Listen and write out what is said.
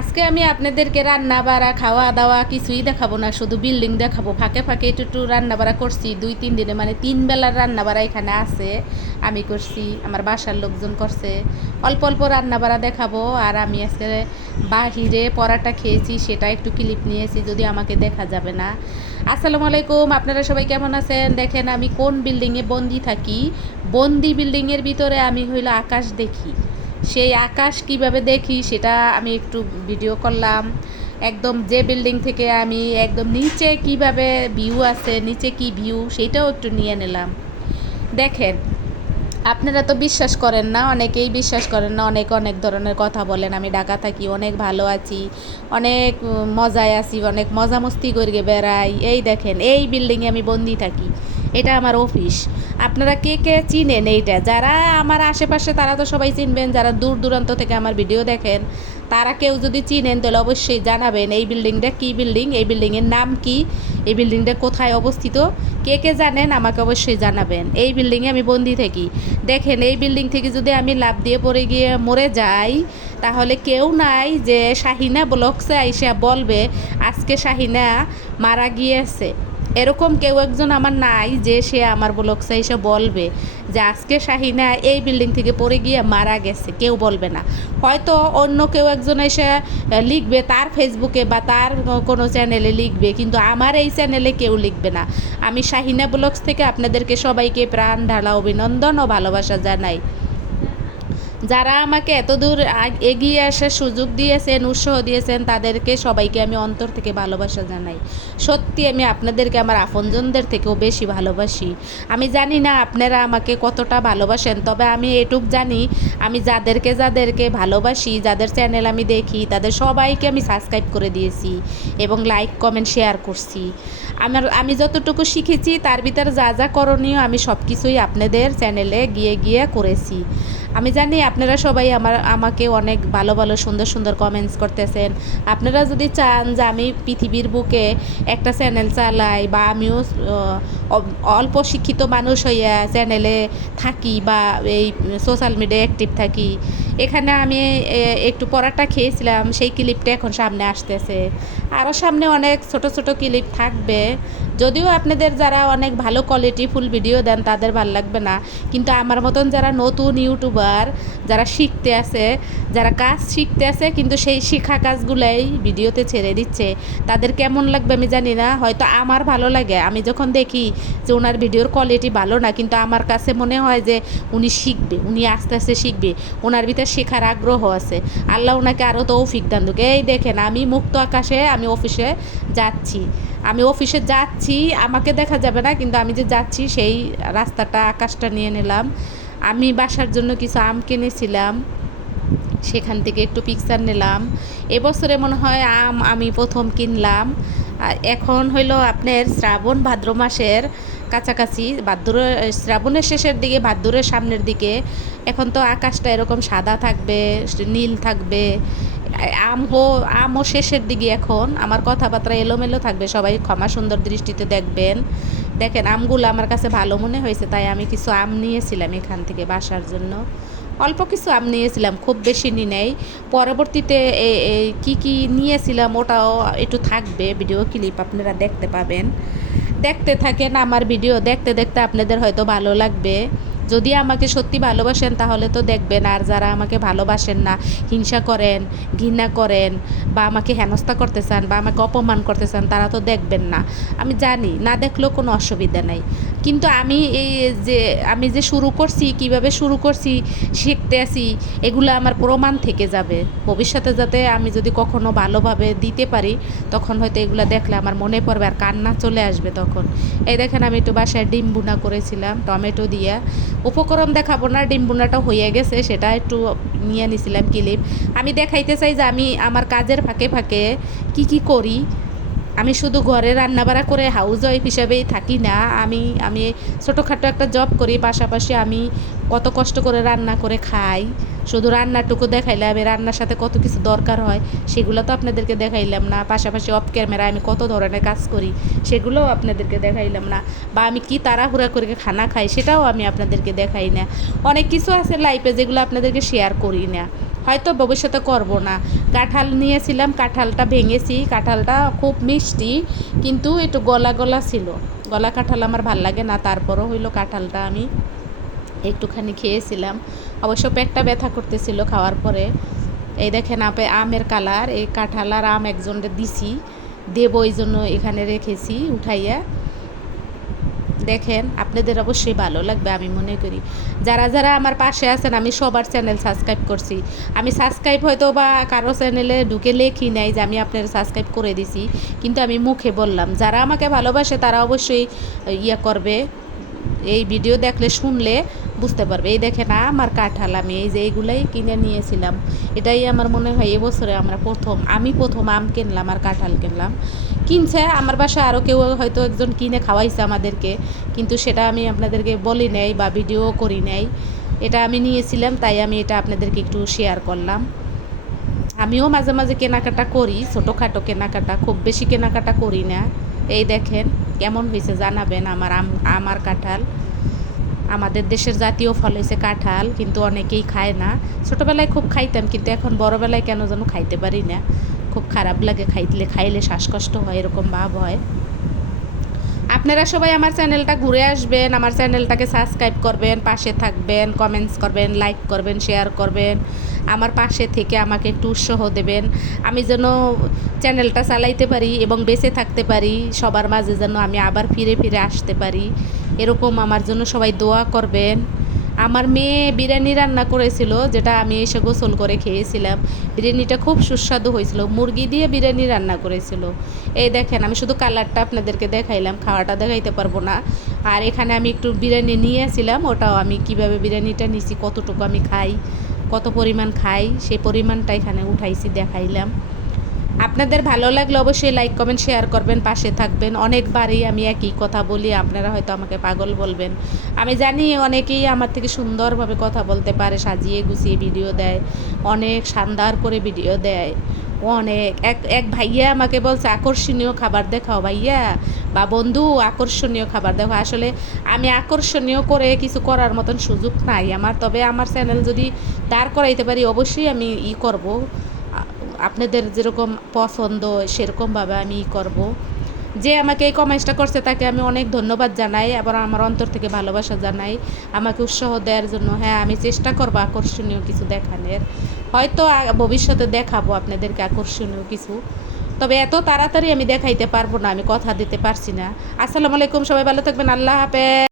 আজকে আমি আপনাদেরকে রান্না বাড়া খাওয়া দাওয়া কিছুই দেখাবো না, শুধু বিল্ডিং দেখাবো। ফাঁকে ফাঁকে একটু একটু রান্না বাড়া করছি 2-3 দিনে, মানে 3 বেলার রান্না বাড়া এখানে আছে। আমি করছি, আমার বাসার লোকজন করছে। অল্প অল্প রান্না বাড়া দেখাবো। আর আমি আজকে বাহিরে পরাটা খেয়েছি, সেটা একটু ক্লিপ নিয়েছি, যদি আমাকে দেখা যাবে না। আসসালামু আলাইকুম, আপনারা সবাই কেমন আছেন? দেখেন আমি কোন বিল্ডিংয়ে বন্দি থাকি। বন্দি বিল্ডিংয়ের ভিতরে আমি হইলো আকাশ দেখি। সেই আকাশ কিভাবে দেখি সেটা আমি একটু ভিডিও করলাম। একদম যে বিল্ডিং থেকে আমি একদম নিচে কিভাবে ভিউ আছে, নিচে কি ভিউ সেটাও একটু নিয়ে নিলাম। দেখেন, আপনারা তো বিশ্বাস করেন না, অনেকেই বিশ্বাস করেন না, অনেক অনেক ধরনের কথা বলেন। আমি ঢাকা থাকি, অনেক ভালো আছি, অনেক মজায় আছি, অনেক মজা মস্তি করে বেড়াই। এই দেখেন, এই বিল্ডিংয়ে আমি বন্দি থাকি। এটা আমার অফিস। আপনারা কে কে চিনেন এইটা? যারা আমার আশেপাশে তারা তো সবাই চিনবেন, যারা দূর দূরান্ত থেকে আমার ভিডিও দেখেন তারা কেউ যদি চিনেন তাহলে অবশ্যই জানাবেন এই বিল্ডিংটা কী বিল্ডিং, এই বিল্ডিংয়ের নাম কি, এই বিল্ডিংটা কোথায় অবস্থিত। কে কে জানেন আমাকে অবশ্যই জানাবেন। এই বিল্ডিংয়ে আমি বন্দি থাকি। দেখেন, এই বিল্ডিং থেকে যদি আমি লাফ দিয়ে পড়ে গিয়ে মরে যাই, তাহলে কেউ নাই যে শাহিনা ব্লগসে আইসা বলবে আজকে শাহিনা মারা গিয়েছে। এরকম কেউ একজন আমার নাই যে সে আমার ব্লগসে এসে বলবে যে আজকে শাহিনা এই বিল্ডিং থেকে পড়ে গিয়ে মারা গেছে। কেউ বলবে না। হয়তো অন্য কেউ একজন এসে লিখবে তার ফেসবুকে বা তার কোনো চ্যানেলে লিখবে, কিন্তু আমার এই চ্যানেলে কেউ লিখবে না। আমি শাহিনা ব্লগস থেকে আপনাদেরকে সবাইকে প্রাণ ঢালা অভিনন্দন ও ভালোবাসা জানাই। যারা আমাকে এত দূর এগিয়ে আসার সুযোগ দিয়েছেন, উৎসাহ দিয়েছেন, তাদেরকে সবাইকে আমি অন্তর থেকে ভালোবাসা জানাই। সত্যি আমি আপনাদেরকে আমার আপনজনদের থেকেও বেশি ভালোবাসি। আমি জানি না আপনারা আমাকে কতটা ভালোবাসেন, তবে আমি এটুক জানি, আমি যাদেরকে যাদেরকে ভালোবাসি, যাদের চ্যানেল আমি দেখি, তাদের সবাইকে আমি সাবস্ক্রাইব করে দিয়েছি এবং লাইক কমেন্ট শেয়ার করছি। আমি যতটুকু শিখেছি তার ভিতরে যা যা করণীয় আমি সব কিছুই আপনাদের চ্যানেলে গিয়ে গিয়ে করেছি। আমি জানি আপনারা সবাই আমাকে অনেক ভালো ভালো সুন্দর সুন্দর কমেন্টস করতেছেন। আপনারা যদি চান যে আমি পৃথিবীর বুকে একটা চ্যানেল চালাই বা আমিও অল্প শিক্ষিত মানুষ হইয়া চ্যানেলে থাকি বা এই সোশ্যাল মিডিয়ায় অ্যাক্টিভ থাকি, এখানে আমি একটু পরাটা খেয়েছিলাম, সেই ক্লিপটা এখন সামনে আসতেছে। আরও সামনে অনেক ছোট ছোট ক্লিপ থাকবে। যদিও আপনাদের যারা অনেক ভালো কোয়ালিটি ফুল ভিডিও দেন তাদের ভালো লাগবে না, কিন্তু আমার মতন যারা নতুন ইউটিউবার, যারা শিখতে আছে, যারা কাজ শিখতে আছে কিন্তু সেই শেখা কাজগুলাই ভিডিওতে ছেড়ে দিচ্ছে, তাদের কেমন লাগবে আমি জানি না। হয়তো আমার ভালো লাগে, আমি যখন দেখি যে ওনার ভিডিওর কোয়ালিটি ভালো না, কিন্তু আমার কাছে মনে হয় যে উনি শিখবে, উনি আস্তে আস্তে শিখবে, ওনার ভিতরে শেখার আগ্রহ আছে। আল্লাহ ওনাকে আরও তৌফিক দান দিক। এই দেখেন, আমি মুক্ত আকাশে আমি অফিসে যাচ্ছি। আমি অফিসে যাচ্ছি, আমাকে দেখা যাবে না, কিন্তু আমি যে যাচ্ছি সেই রাস্তাটা, আকাশটা নিয়ে নিলাম। আমি বাসার জন্য কিছু আম কিনেছিলাম, সেখান থেকে একটু পিকচার নিলাম। এবছরে মনে হয় আম আমি প্রথম কিনলাম। এখন হইল আপনার শ্রাবণ ভাদ্র মাসের কাছাকাছি, শ্রাবণের শেষের দিকে, ভাদ্রের সামনের দিকে। এখন তো আকাশটা এরকম সাদা থাকবে, নীল থাকবে। আমও শেষের দিকে। এখন আমার কথাবার্তা এলোমেলো থাকবে, সবাই ক্ষমা সুন্দর দৃষ্টিতে দেখবেন। দেখেন, আমগুলো আমার কাছে ভালো মনে হয়েছে, তাই আমি কিছু আম নিয়েছিলাম এখান থেকে বাসার জন্য। অল্প কিছু আম নিয়েছিলাম, খুব বেশি নি নেই। পরবর্তীতে কি কি নিয়েছিলাম ওটাও একটু থাকবে, ভিডিও ক্লিপ আপনারা দেখতে পাবেন। দেখতে থাকেন আমার ভিডিও, দেখতে দেখতে আপনাদের হয়তো ভালো লাগবে। যদি আমাকে সত্যি ভালোবাসেন তাহলে তো দেখবেন, আর যারা আমাকে ভালোবাসেন না, হিংসা করেন, ঘৃণা করেন, বা আমাকে হেনস্থা করতে চান বা আমাকে অপমান করতে চান, তারা তো দেখবেন না। আমি জানি, না দেখলেও কোনো অসুবিধা নাই। কিন্তু আমি যে শুরু করছি, কিভাবে শুরু করছি, শিখতে আসি, এগুলো আমার প্রমাণ থেকে যাবে ভবিষ্যতে। যাতে আমি যদি কখনো ভালোভাবে দিতে পারি, তখন হয়তো এগুলো দেখলে আমার মনে পড়বে আর কান্না চলে আসবে তখন। এই দেখেন, আমি একটু বাসায় ডিম বুনা করেছিলাম টমেটো দিয়ে। উপকরণ দেখাবো না, ডিম বুনাটা হয়ে গেছে, সেটা একটু নিয়ে নিছিলাম ক্লিপ। আমি দেখাইতে চাই যে আমি আমার কাজের ফাঁকে ফাঁকে কি কি করি। আমি শুধু ঘরে রান্নাবাড়া করে হাউস ওয়াইফ হিসাবেই থাকি না, আমি আমি ছোটোখাটো একটা জব করি, পাশাপাশি আমি কত কষ্ট করে রান্না করে খাই। শুধু রান্নাটুকু দেখাইলাম, এই রান্নার সাথে কত কিছু দরকার হয় সেগুলো তো আপনাদেরকে দেখাইলাম না। পাশাপাশি অফ ক্যামেরা আমি কত ধরনের কাজ করি সেগুলোও আপনাদেরকে দেখাইলাম না। বা আমি কি তাড়াহুড়া করে খানা খাই সেটাও আমি আপনাদেরকে দেখাই না। অনেক কিছু আছে লাইফে যেগুলো আপনাদেরকে শেয়ার করি না। হয়তো ভবিষ্যতে করব না। কাঁঠাল নিয়েছিলাম, কাঁঠালটা ভেঙেছি, কাঁঠালটা খুব মিষ্টি কিন্তু একটু গলা গলা ছিল। গলা কাঁঠাল আমার ভাল লাগে না, তারপরও হইলো কাঁঠালটা আমি একটুখানি খেয়েছিলাম। অবশ্য পেটটা ব্যথা করতেছিল খাওয়ার পরে। এই দেখেন আমের কালার, এই কাঁঠাল আর আম একজনকে দিছি, দেবো এই জন্য এখানে রেখেছি উঠাইয়া। দেখেন আপনাদের অবশ্যই ভালো লাগবে আমি মনে করি। যারা যারা আমার পাশে আছেন, আমি সবার চ্যানেল সাবস্ক্রাইব করছি। আমি সাবস্ক্রাইব হয়তো বা কারো চ্যানেলে ঢুকে লেখি নাই যে আমি আপনার সাবস্ক্রাইব করে দিছি, কিন্তু আমি মুখে বললাম। যারা আমাকে ভালোবাসে তারা অবশ্যই ইয়া করবে, এই ভিডিও দেখলে শুনলে বুঝতে পারবে। এই দেখে না আমার কাঁঠাল, আমি এই যে এইগুলাই কিনে নিয়েছিলাম। এটাই আমার মনে হয় এবছরে আমি প্রথম আম কিনলাম আর কাঁঠাল কিনলাম। কিনছে আমার বাসায় আরও কেউ হয়তো একজন কিনে খাওয়াইছে আমাদেরকে, কিন্তু সেটা আমি আপনাদেরকে বলি নাই বা ভিডিও করি নাই। এটা আমি নিয়েছিলাম, তাই আমি এটা আপনাদেরকে একটু শেয়ার করলাম। আমিও মাঝে মাঝে কেনাকাটা করি, ছোটোখাটো কেনাকাটা, খুব বেশি কেনাকাটা করি না। এই দেখেন কেমন হয়েছে জানাবেন আমার কাঁঠাল। আমাদের দেশের জাতীয় ফল হয়েছে কাঁঠাল, কিন্তু অনেকেই খায় না। ছোটোবেলায় খুব খাইতাম, কিন্তু এখন বড়োবেলায় কেন যেন খাইতে পারি না। খুব খারাপ লাগে, খাইলে শ্বাসকষ্ট হয়, এরকম ভাব হয়। আপনারা সবাই আমার চ্যানেলটা ঘুরে আসবেন, আমার চ্যানেলটাকে সাবস্ক্রাইব করবেন, পাশে থাকবেন, কমেন্টস করবেন, লাইক করবেন, শেয়ার করবেন। আমার পাশে থেকে আমাকে একটু উৎসাহ দেবেন, আমি যেন চ্যানেলটা চালাইতে পারি এবং বেঁচে থাকতে পারি, সবার মাঝে যেন আমি আবার ফিরে ফিরে আসতে পারি। এরকম আমার জন্য সবাই দোয়া করবেন। আমার মেয়ে বিরিয়ানি রান্না করেছিল, যেটা আমি এসে গোসল করে খেয়েছিলাম। বিরিয়ানিটা খুব সুস্বাদু হয়েছিল, মুরগি দিয়ে বিরিয়ানি রান্না করেছিল। এই দেখেন আমি শুধু কালারটা আপনাদেরকে দেখাইলাম, খাওয়াটা দেখাইতে পারবো না। আর এখানে আমি একটু বিরিয়ানি নিয়েছিলাম, ওটাও আমি কিভাবে বিরিয়ানিটা নিছি, কতটুকু আমি খাই, কত পরিমাণ খাই, সেই পরিমাণটা এখানে উঠাইছি দেখাইলাম। আপনাদের ভালো লাগলে অবশ্যই লাইক কমেন্ট শেয়ার করবেন, পাশে থাকবেন। অনেকবারই আমি একই কথা বলি, আপনারা হয়তো আমাকে পাগল বলবেন। আমি জানি অনেকেই আমার থেকে সুন্দরভাবে কথা বলতে পারে, সাজিয়ে গুছিয়ে ভিডিও দেয়, অনেক শানদার করে ভিডিও দেয়। এক ভাইয়া আমাকে বলছে আকর্ষণীয় খাবার দেখাও ভাইয়া বা বন্ধু, আকর্ষণীয় খাবার দেখো। আসলে আমি আকর্ষণীয় করে কিছু করার মতন সুযোগ নাই আমার, তবে আমার চ্যানেল যদি দাঁড় করাইতে পারি অবশ্যই আমি করব। আপনাদের যেরকম পছন্দ সেরকমভাবে আমি করব। যে আমাকে এই কমেন্টসটা করছে তাকে আমি অনেক ধন্যবাদ জানাই, আবার আমার অন্তর থেকে ভালোবাসা জানাই আমাকে উৎসাহ দেওয়ার জন্য। হ্যাঁ, আমি চেষ্টা করব আকর্ষণীয় কিছু দেখানোর, হয়তো ভবিষ্যতে দেখাবো আপনাদেরকে আকর্ষণীয় কিছু, তবে এত তাড়াতাড়ি আমি দেখাইতে পারবো না, আমি কথা দিতে পারছি না। আসসালামু আলাইকুম, সবাই ভালো থাকবেন, আল্লাহ হাফেজ।